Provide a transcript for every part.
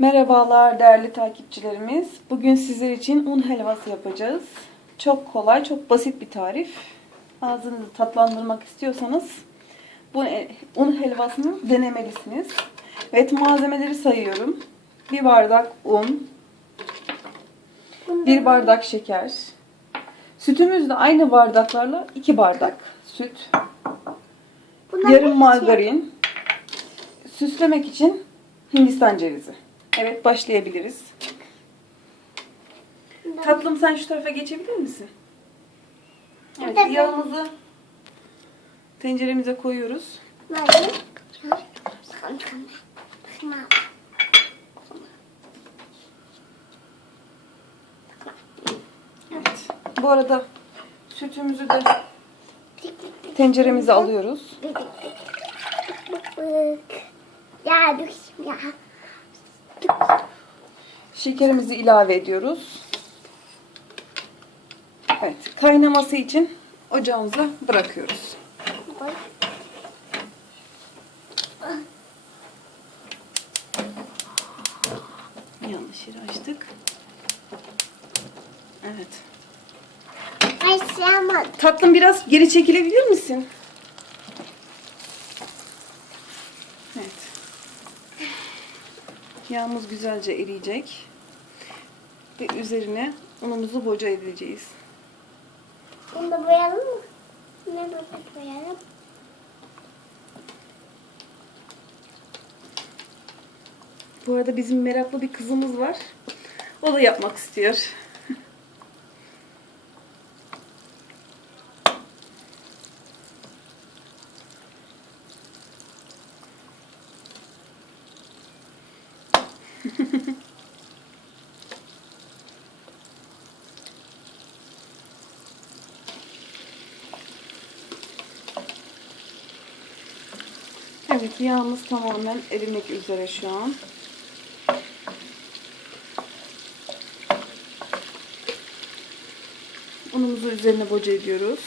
Merhabalar değerli takipçilerimiz. Bugün sizler için un helvası yapacağız. Çok kolay, çok basit bir tarif. Ağzınızı tatlandırmak istiyorsanız bu e- un helvasını denemelisiniz. Evet malzemeleri sayıyorum. Bir bardak un, bir bardak şeker. Sütümüz de aynı bardaklarla iki bardak süt. Yarım margarin. Süslemek için Hindistan cevizi. Evet başlayabiliriz. Tatlım sen şu tarafa geçebilir misin? Evet Tabii. yağımızı tenceremize koyuyoruz. Bakın. Evet. Bu arada sütümüzü de tenceremize alıyoruz. Dur ya. Şekerimizi ilave ediyoruz. Evet kaynaması için ocağımıza bırakıyoruz. Yanlış yeri açtık. Evet. Tatlım biraz geri çekilebilir misin? Evet. Yağımız güzelce eriyecek. Ve üzerine unumuzu boca edeceğiz. Bunu da boyayalım mı? Ne boyayalım? Bu arada bizim meraklı bir kızımız var. O da yapmak istiyor. Evet yağımız tamamen erimek üzere şu an. Unumuzu üzerine boca ediyoruz.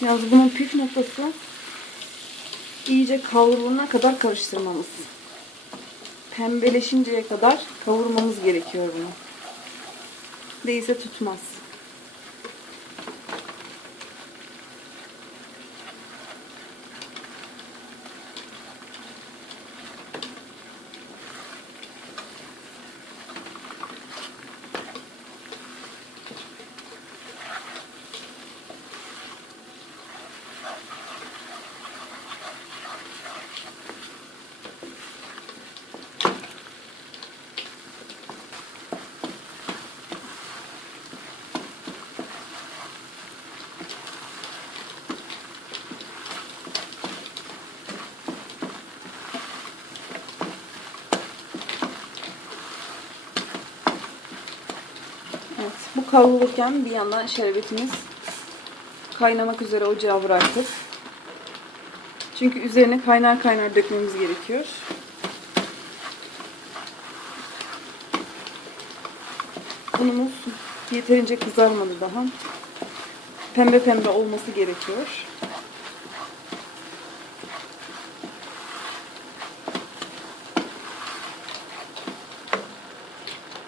Yalnız bunun püf noktası iyice kavrulana kadar karıştırmamız. Pembeleşinceye kadar kavurmamız gerekiyor bunu. Değilse tutmaz. Evet, bu kavrulurken bir yandan şerbetimiz kaynamak üzere ocağa bıraktık. Çünkü üzerine kaynar kaynar dökmemiz gerekiyor. Unumuz yeterince kızarmadı daha. Pembe pembe olması gerekiyor.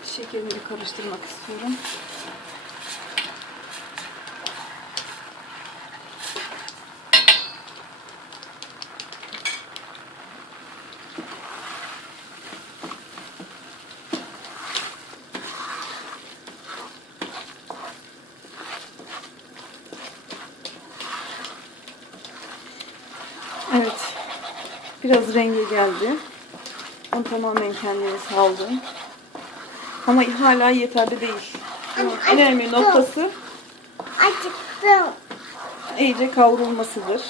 Şekerini karıştırmak istiyorum. Evet. Biraz rengi geldi. Onu tamamen kendini saldı. Ama hala yeterli değil. En önemli noktası Acıktım. iyice kavrulmasıdır.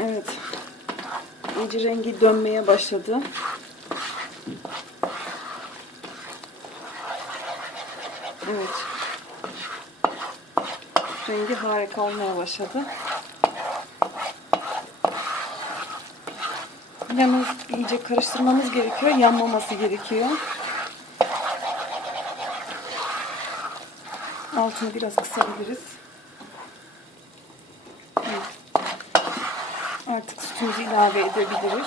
Evet. İyice rengi dönmeye başladı. Evet. Rengi harika olmaya başladı. Yalnız iyice karıştırmamız gerekiyor. Yanmaması gerekiyor. Altını biraz kısabiliriz. Evet. Artık sütümüzü ilave edebiliriz.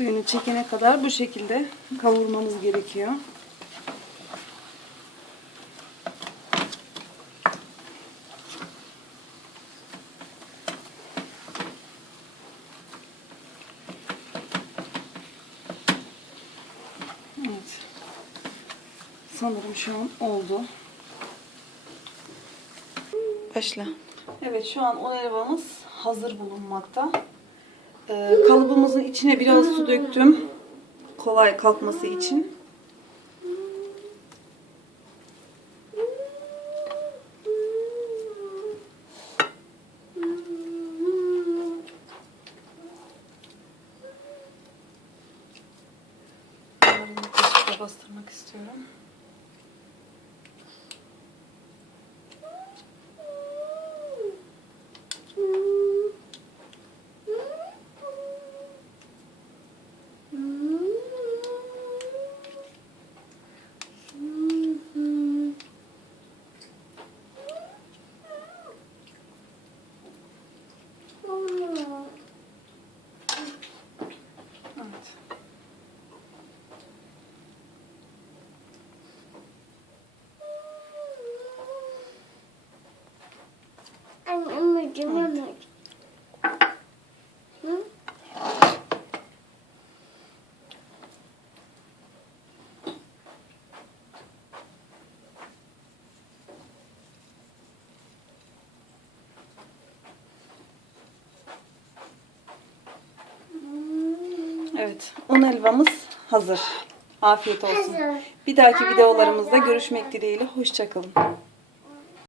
Suyunu çekene kadar bu şekilde kavurmamız gerekiyor. Evet. Sanırım şu an oldu. Başla. Evet şu an un helvamız hazır bulunmakta. Ee, kalıbımızın içine biraz su döktüm. Kolay kalkması için. Bastırmak istiyorum. Evet, un helvamız hazır. Afiyet olsun. Bir dahaki videolarımızda görüşmek dileğiyle. Hoşçakalın.